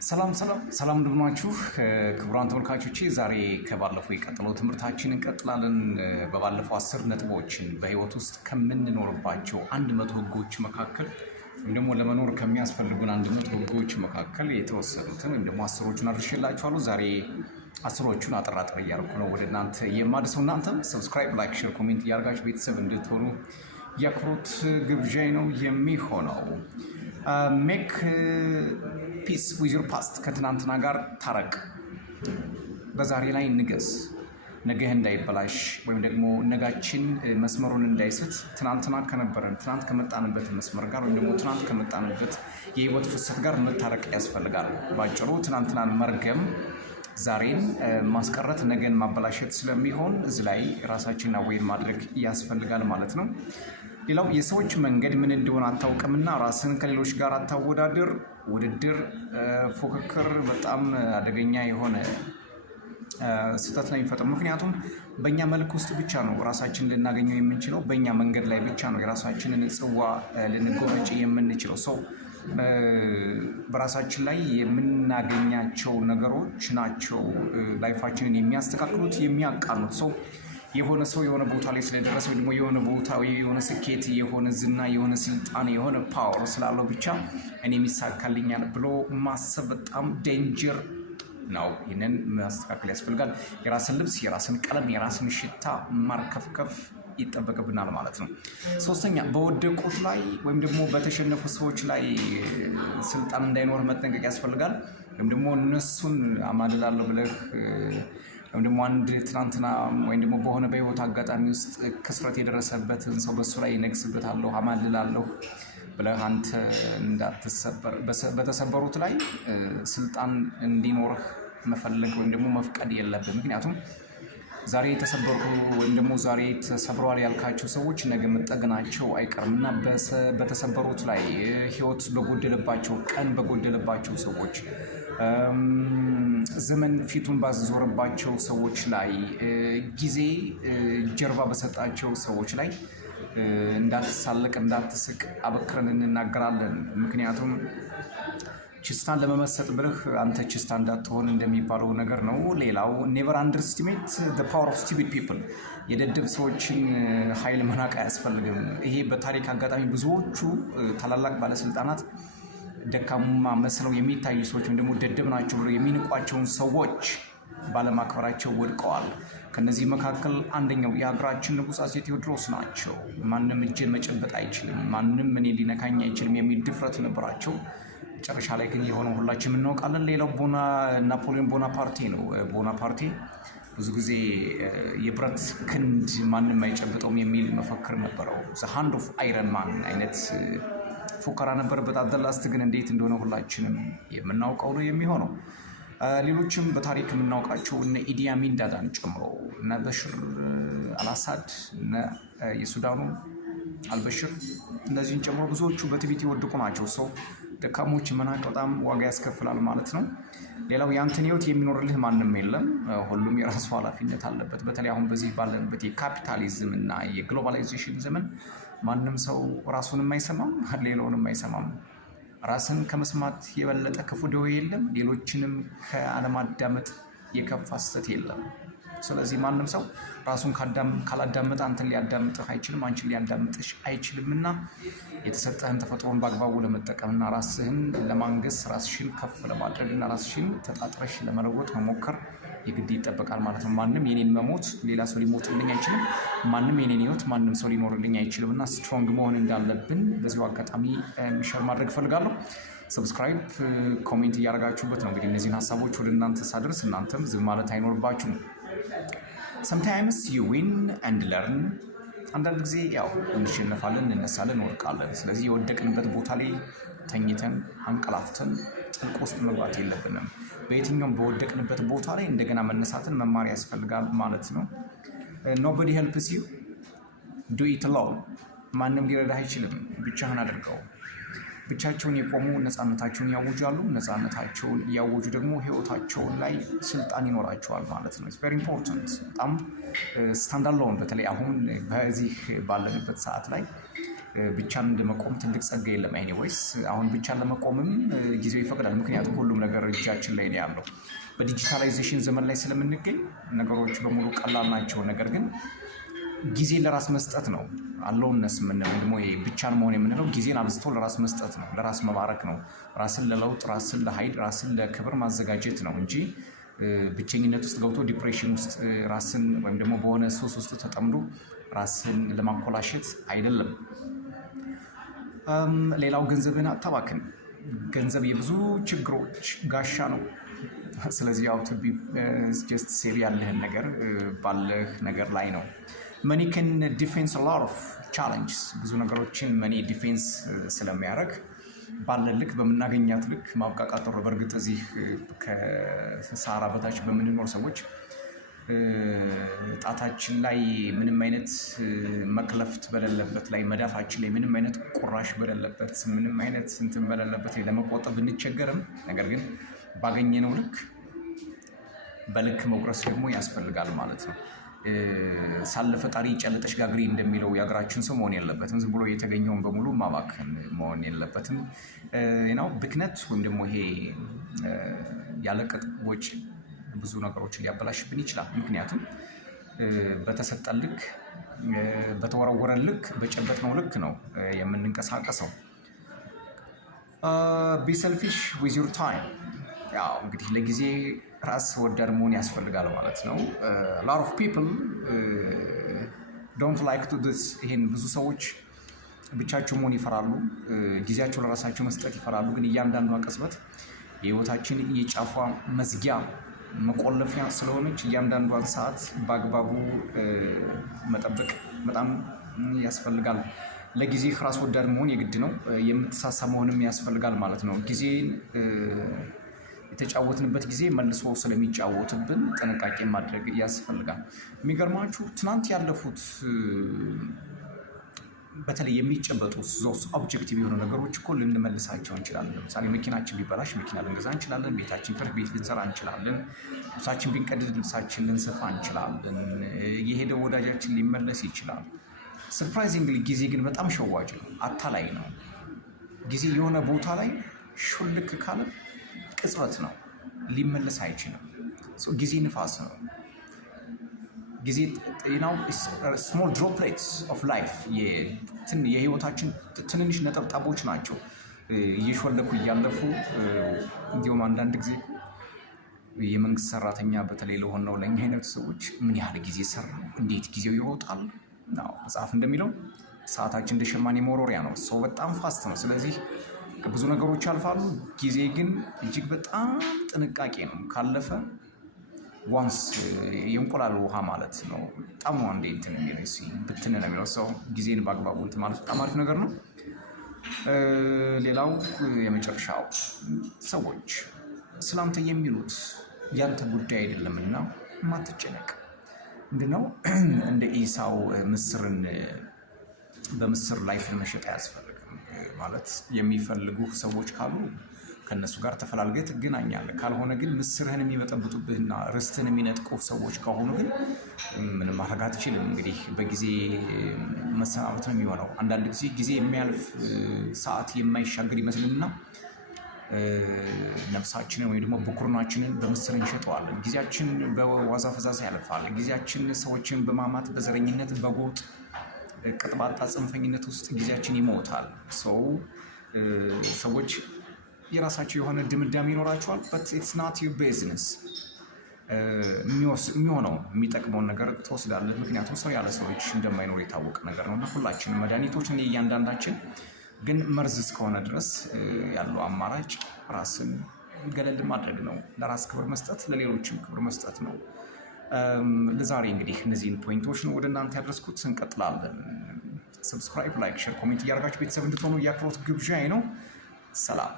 ሰላም እንደምናችሁ ክቡራን ተመልካቾቼ፣ ዛሬ ከባለፈው የቀጠለው ትምህርታችን እንቀጥላለን። በባለፈው 10 ነጥቦችን በህይወት ውስጥ ከምንኖርባቸው 100 ህጎች መካከል ወይም ደግሞ ለመኖር ከሚያስፈልጉን 100 ህጎች መካከል የተወሰኑትን ወይም ደግሞ 10ዎቹን አድርሼላችኋለሁ። ዛሬ 10ዎቹን አጠራጥር እያደረኩ ነው ወደ እናንተ የማድረሰው። እናንተም ሰብስክራይብ፣ ላይክ፣ ሼር፣ ኮሜንት እያደረጋችሁ ቤተሰብ እንድትሆኑ የአክብሮት ግብዣይ ነው የሚሆነው። ሜክ ፒስ ዊዝ ዩር ፓስት፣ ከትናንትና ጋር ታረቅ። በዛሬ ላይ ንገስ፣ ነገህ እንዳይበላሽ ወይም ደግሞ ነጋችን መስመሩን እንዳይስት ትናንትና ከነበረን ትናንት ከመጣንበት መስመር ጋር ወይም ደግሞ ትናንት ከመጣንበት የህይወት ፍሰት ጋር መታረቅ ያስፈልጋል። ባጭሩ ትናንትናን መርገም ዛሬን ማስቀረት ነገን ማበላሸት ስለሚሆን እዚህ ላይ ራሳችንን አዌር ማድረግ ያስፈልጋል ማለት ነው። ሌላው የሰዎች መንገድ ምን እንደሆነ አታውቅምና ራስን ከሌሎች ጋር አታወዳድር። ውድድር፣ ፉክክር በጣም አደገኛ የሆነ ስህተት ነው የሚፈጥረው። ምክንያቱም በእኛ መልክ ውስጥ ብቻ ነው ራሳችን ልናገኘው የምንችለው፣ በእኛ መንገድ ላይ ብቻ ነው የራሳችንን ጽዋ ልንጎነጭ የምንችለው። ሰው በራሳችን ላይ የምናገኛቸው ነገሮች ናቸው ላይፋችንን የሚያስተካክሉት የሚያቃኑት። ሰው የሆነ ሰው የሆነ ቦታ ላይ ስለደረሰ ወይ ደግሞ የሆነ ቦታ የሆነ ስኬት የሆነ ዝና የሆነ ስልጣን የሆነ ፓወር ስላለው ብቻ እኔም ይሳካልኛል ብሎ ማሰብ በጣም ዴንጀር ነው። ይህንን ማስተካከል ያስፈልጋል። የራስን ልብስ፣ የራስን ቀለም፣ የራስን ሽታ ማርከፍከፍ ይጠበቅብናል ማለት ነው። ሶስተኛ፣ በወደቁት ላይ ወይም ደግሞ በተሸነፉ ሰዎች ላይ ስልጣን እንዳይኖር መጠንቀቅ ያስፈልጋል። ወይም ደግሞ እነሱን አማልላለሁ ብለህ ወይም ደግሞ አንድ ትናንትና ወይም ደግሞ በሆነ በህይወት አጋጣሚ ውስጥ ክስረት የደረሰበትን ሰው በሱ ላይ ነግስበታለሁ አማልላለሁ ብለህ አንተ እንዳትሰበር፣ በተሰበሩት ላይ ስልጣን እንዲኖርህ መፈለግ ወይም ደግሞ መፍቀድ የለብህ። ምክንያቱም ዛሬ የተሰበሩ ወይም ደግሞ ዛሬ ተሰብረዋል ያልካቸው ሰዎች ነገ መጠገናቸው አይቀርም እና በተሰበሩት ላይ ህይወት በጎደለባቸው ቀን በጎደለባቸው ሰዎች ዘመን ፊቱን ባዞረባቸው ሰዎች ላይ ጊዜ ጀርባ በሰጣቸው ሰዎች ላይ እንዳትሳለቅ እንዳትስቅ አበክረን እንናገራለን። ምክንያቱም ችስታን ለመመሰጥ ብለህ አንተ ችስታ እንዳትሆን እንደሚባለው ነገር ነው። ሌላው ኔቨር አንደርስቲሜት ዘ ፓወር ኦፍ ስቱፒድ ፒፕል፣ የደደብ ሰዎችን ኃይል መናቅ አያስፈልግም። ይሄ በታሪክ አጋጣሚ ብዙዎቹ ታላላቅ ባለስልጣናት ደካማ መስለው የሚታዩ ሰዎች ወይም ደግሞ ደደብ ናቸው ብለው የሚንቋቸውን ሰዎች ባለማክበራቸው ወድቀዋል። ከነዚህ መካከል አንደኛው የሀገራችን ንጉሥ አፄ ቴዎድሮስ ናቸው። ማንም እጄን መጨበጥ አይችልም፣ ማንም እኔ ሊነካኝ አይችልም የሚል ድፍረት ነበራቸው። መጨረሻ ላይ ግን የሆነው ሁላችንም እናውቃለን። ሌላው ናፖሊዮን ቦናፓርቴ ነው። ቦናፓርቴ ብዙ ጊዜ የብረት ክንድ ማንም አይጨብጠውም የሚል መፈክር ነበረው። ዘ ሃንድ ኦፍ አይረን ማን አይነት ፉከራ ነበረበት። አደላስት ግን እንዴት እንደሆነ ሁላችንም የምናውቀው ነው የሚሆነው። ሌሎችም በታሪክ የምናውቃቸው እነ ኢዲ አሚን ዳዳን ጨምሮ እነ በሽር አልአሳድ እነ የሱዳኑ አልበሽር እነዚህን ጨምሮ ብዙዎቹ በትዕቢት የወደቁ ናቸው። ሰው ደካሞች መናቅ በጣም ዋጋ ያስከፍላል ማለት ነው። ሌላው የአንተን ህይወት የሚኖርልህ ማንም የለም። ሁሉም የራሱ ኃላፊነት አለበት። በተለይ አሁን በዚህ ባለንበት የካፒታሊዝም እና የግሎባላይዜሽን ዘመን ማንም ሰው ራሱንም አይሰማም፣ ሌላውንም አይሰማም። ራስን ከመስማት የበለጠ ክፉ ደዌ የለም። ሌሎችንም ከአለማዳመጥ የከፋ ስህተት የለም። ስለዚህ ማንም ሰው ራሱን ካላዳመጠ አንተን ሊያዳምጥህ አይችልም፣ አንቺን ሊያዳምጥሽ አይችልምና የተሰጠህን ተፈጥሮን በአግባቡ ለመጠቀምና ራስህን ለማንገስ ራስሽን ከፍ ለማድረግና ራስሽን ተጣጥረሽ ለመለወጥ መሞከር የግድ ይጠበቃል ማለት ነው። ማንም የኔን መሞት ሌላ ሰው ሊሞትልኝ አይችልም። ማንም የኔን ህይወት ማንም ሰው ሊኖርልኝ አይችልም እና ስትሮንግ መሆን እንዳለብን በዚሁ አጋጣሚ ሼር ማድረግ እፈልጋለሁ። ሰብስክራይብ፣ ኮሜንት እያደረጋችሁበት ነው እንግዲህ እነዚህን ሀሳቦች ወደ እናንተ ሳደርስ እናንተም ዝም ማለት አይኖርባችሁም። sometimes you win and learn። አንዳንድ ጊዜ ያው እንሸነፋለን፣ እንነሳለን፣ እንወድቃለን። ስለዚህ የወደቅንበት ቦታ ላይ ተኝተን አንቀላፍተን ጥልቅ ውስጥ መግባት የለብንም። በየትኛውም በወደቅንበት ቦታ ላይ እንደገና መነሳትን መማር ያስፈልጋል ማለት ነው። nobody helps you, do it alone። ማንም ሊረዳህ አይችልም፣ ብቻህን አድርገው። ብቻቸውን የቆሙ ነፃነታቸውን ያውጃሉ። ነፃነታቸውን እያወጁ ደግሞ ህይወታቸውን ላይ ስልጣን ይኖራቸዋል ማለት ነው። ቬሪ ኢምፖርታንት። በጣም ስታንድ አሎን። በተለይ አሁን በዚህ ባለንበት ሰዓት ላይ ብቻን እንደመቆም ትልቅ ጸጋ የለም። ኤኒዌይስ አሁን ብቻን ለመቆምም ጊዜው ይፈቅዳል። ምክንያቱም ሁሉም ነገር እጃችን ላይ ነው ያለው። በዲጂታላይዜሽን ዘመን ላይ ስለምንገኝ ነገሮች በሙሉ ቀላል ናቸው። ነገር ግን ጊዜ ለራስ መስጠት ነው። አለውነስ የምንለው ደግሞ ብቻን መሆን የምንለው ጊዜን አብዝቶ ለራስ መስጠት ነው። ለራስ መባረክ ነው። ራስን ለለውጥ፣ ራስን ለኃይል፣ ራስን ለክብር ማዘጋጀት ነው እንጂ ብቸኝነት ውስጥ ገብቶ ዲፕሬሽን ውስጥ ራስን ወይም ደግሞ በሆነ ሱስ ውስጥ ተጠምዶ ራስን ለማኮላሸት አይደለም። ሌላው ገንዘብን አታባክን። ገንዘብ የብዙ ችግሮች ጋሻ ነው። ስለዚህ ያው ቱ ቢ ጀስት ሴቭ ያለህን ነገር ባለህ ነገር ላይ ነው። መኒ ከን ዲፌንስ አ ሎት ኦፍ ቻሌንጅስ። ብዙ ነገሮችን መኒ ዲፌንስ ስለሚያደርግ ባለን ልክ በምናገኛት ልክ ማብቃቃት ጥሩ። በእርግጥ እዚህ ከሰሃራ በታች በምንኖር ሰዎች ጣታችን ላይ ምንም አይነት መክለፍት በሌለበት ላይ መዳፋችን ላይ ምንም አይነት ቁራሽ በሌለበት ምንም አይነት እንትን በሌለበት ለመቆጠብ ብንቸገርም ነገር ግን ባገኘነው ልክ በልክ መቁረስ ደግሞ ያስፈልጋል ማለት ነው። ሳለ ፈጣሪ ጨለጠሽ ጋግሪ እንደሚለው የሀገራችን ሰው መሆን የለበትም። ዝም ብሎ የተገኘውን በሙሉ ማባከን መሆን የለበትም። ብክነት ወይም ደግሞ ይሄ ያለቅጥ ወጪ ብዙ ነገሮችን ሊያበላሽብን ይችላል። ምክንያቱም በተሰጠን ልክ፣ በተወረወረን ልክ፣ በጨበጥነው ልክ ነው የምንንቀሳቀሰው። ቢ ሰልፊሽ ዊዝ ዩር ታይም። ያው እንግዲህ ለጊዜ ራስ ወዳድ መሆን ያስፈልጋል ማለት ነው። ሎት ኦፍ ፒፕል ዶንት ላይክ ቱ ዲስ። ይሄን ብዙ ሰዎች ብቻቸው መሆን ይፈራሉ፣ ጊዜያቸው ለራሳቸው መስጠት ይፈራሉ። ግን እያንዳንዷ ቅጽበት የህይወታችን የጫፏ መዝጊያ መቆለፊያ ስለሆነች እያንዳንዷን ሰዓት በአግባቡ መጠበቅ በጣም ያስፈልጋል። ለጊዜ ራስ ወዳድ መሆን የግድ ነው። የምትሳሳ መሆንም ያስፈልጋል ማለት ነው። ጊዜን የተጫወትንበት ጊዜ መልሶ ስለሚጫወትብን ጥንቃቄ ማድረግ ያስፈልጋል። የሚገርማችሁ ትናንት ያለፉት በተለይ የሚጨበጡ ዞስ ኦብጀክቲቭ የሆኑ ነገሮች እኮ ልንመልሳቸው እንችላለን። ለምሳሌ መኪናችን ቢበላሽ መኪና ልንገዛ እንችላለን። ቤታችን ፍርህ ቤት ልንሰራ እንችላለን። ልብሳችን ቢንቀድድ ልብሳችን ልንሰፋ እንችላለን። የሄደው ወዳጃችን ሊመለስ ይችላል። ሰርፕራይዚንግሊ ጊዜ ግን በጣም ሸዋጭ ነው፣ አታላይ ነው። ጊዜ የሆነ ቦታ ላይ ሹልክ ካለ ቅጽበት ነው፣ ሊመለስ አይችልም። ጊዜ ንፋስ ነው። ጊዜ ስሞል ድሮፕሌትስ ኦፍ ላይፍ የህይወታችን ትንንሽ ነጠብጣቦች ናቸው እየሾለኩ እያለፉ። እንዲሁም አንዳንድ ጊዜ የመንግስት ሰራተኛ በተለይ ለሆነው ለእኛ አይነቱ ሰዎች ምን ያህል ጊዜ ሰራ፣ እንዴት ጊዜው ይሮጣል። መጽሐፍ እንደሚለው ሰዓታችን እንደ ሸማኔ መወርወሪያ ነው። ሰው በጣም ፋስት ነው። ስለዚህ ብዙ ነገሮች ያልፋሉ። ጊዜ ግን እጅግ በጣም ጥንቃቄ ነው። ካለፈ ዋንስ የእንቁላል ውሃ ማለት ነው። በጣም አንዴ እንትን የሚለው ብትን ነው የሚለው ሰው ጊዜን በአግባቡ እንትን ማለት በጣም አሪፍ ነገር ነው። ሌላው የመጨረሻው ሰዎች ስላንተ የሚሉት ያንተ ጉዳይ አይደለምና ማትጨነቅ። ምንድነው እንደ ኢሳው ምስርን በምስር ላይፍን መሸጥ አያስፈልግም ማለት የሚፈልጉ ሰዎች ካሉ ከነሱ ጋር ተፈላልገህ ትገናኛለህ። ካልሆነ ግን ምስርህን የሚበጠብጡብህና ርስትህን የሚነጥቁ ሰዎች ከሆኑ ግን ምንም ማድረግ አትችልም። እንግዲህ በጊዜ መሰናበት ነው የሚሆነው። አንዳንድ ጊዜ የሚያልፍ ሰዓት የማይሻገር ይመስልና ነፍሳችንን ወይም ደግሞ ብኩርናችንን በምስር እንሸጠዋለን። ጊዜያችን በዋዛ ፈዛዛ ያልፋል። ጊዜያችን ሰዎችን በማማት በዘረኝነት በጎጥ ቅጥባጣ ጽንፈኝነት ውስጥ ጊዜያችን ይሞታል። ሰዎች የራሳቸው የሆነ ድምዳሜ ይኖራቸዋል። በት ኢትስ ናት ዩር ቢዝነስ። የሚሆነው የሚጠቅመውን ነገር ትወስዳለህ። ምክንያቱም ሰው ያለ ሰዎች እንደማይኖር የታወቀ ነገር ነው እና ሁላችንም መድኃኒቶች እያንዳንዳችን ግን መርዝ እስከሆነ ድረስ ያለው አማራጭ ራስን ገለል ማድረግ ነው። ለራስ ክብር መስጠት፣ ለሌሎችም ክብር መስጠት ነው። ለዛሬ እንግዲህ እነዚህን ፖይንቶች ነው ወደ እናንተ ያደረስኩት። እንቀጥላለን። ሰብስክራይብ፣ ላይክ፣ ሼር፣ ኮሜንት እያደረጋችሁ ቤተሰብ እንድትሆኑ የአክብሮት ግብዣዬ ነው። ሰላም።